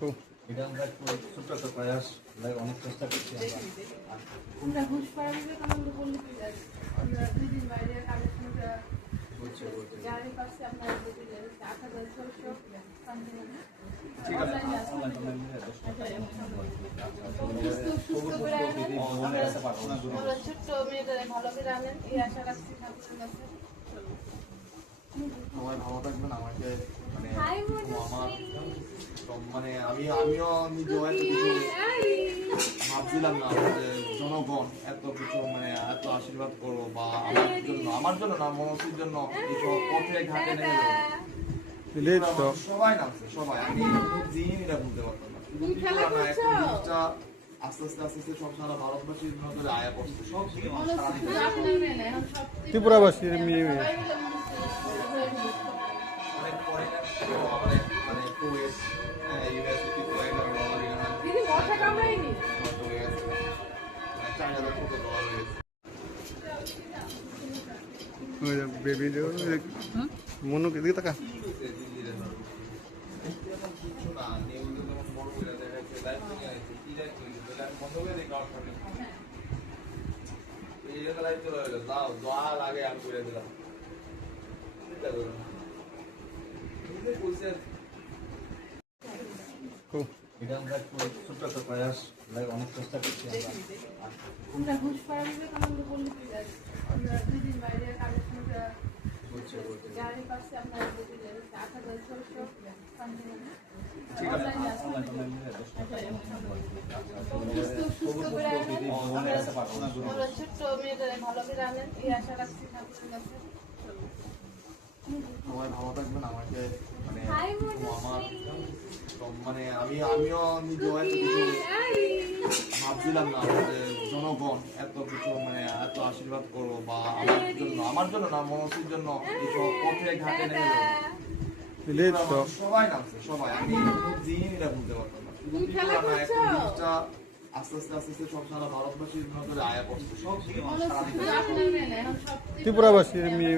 এটা আমরা একটু ছোট্ট একটা প্রয়াস অনেক চেষ্টা করছি আমরা ঘুষ পাড়া বিবেকানন্দ বললে আমরা 2 দিন বাইরে কালেকশনটা জারি পাশে আপনারা দিলেন 8600 সামথিং ঠিক আছে আমরা ছোট্ট মেয়েদের ভালো করে আনেন এই আশা রাখছি ঠাকুরের কাছে। সবাই ভালো থাকবেন। আমাকে মানে আমিও নিজেও এত কিছু ভাবছিলাম না যে জনগণ এত কিছু এত আশীর্বাদ করবো বা আমার জন্য না মনসির জন্য এইসব পথে ঘাটে নেমে যাবো। সবাই নামছে সবাই, আমি দিন এটা বলতে পারতাম না। এখন জিনিসটা আস্তে আস্তে আস্তে আস্তে সব সারা ভারতবাসীর মধ্যে আয়া পড়ছে সব থেকে ত্রিপুরাবাসীর মেয়ে অনেক ফরেনার মানে কুয়েত ইউনিভার্সিটি ফরেনার দিদি মাথা কামড়ায়নি বেবি মনু এদিকে তাকা এটা আমরা একটু ছোট্ট একটা প্রয়াস অনেক চেষ্টা করছি আমরা ঘুষ পাড়া বিবেকানন্দ বললে আমরা 2 দিন বাইরে কালেকশনটা জারি পাশে আপনারা দিলেন 8600 সামথিং ঠিক আছে আমরা ছোট্ট মেয়েদের ভালো করে আনেন এই আশা রাখছি ঠাকুরের কাছে। সবাই ভালো থাকবেন। আমাকে আমিও নিজেও এত কিছু ভাবছিলাম না যে জনগণ এত কিছু এত আশীর্বাদ করবো বা আমার জন্য না মনসির জন্য এইসব পথে ঘাটে নেমে যাবো। সবাই নামছে সবাই, আমি দিন এটা বলতে পারতাম না। এখন জিনিসটা আস্তে আস্তে আস্তে আস্তে সব সারা ভারতবাসীর মধ্যে আয়া পড়ছে সব থেকে ত্রিপুরাবাসীর মেয়ে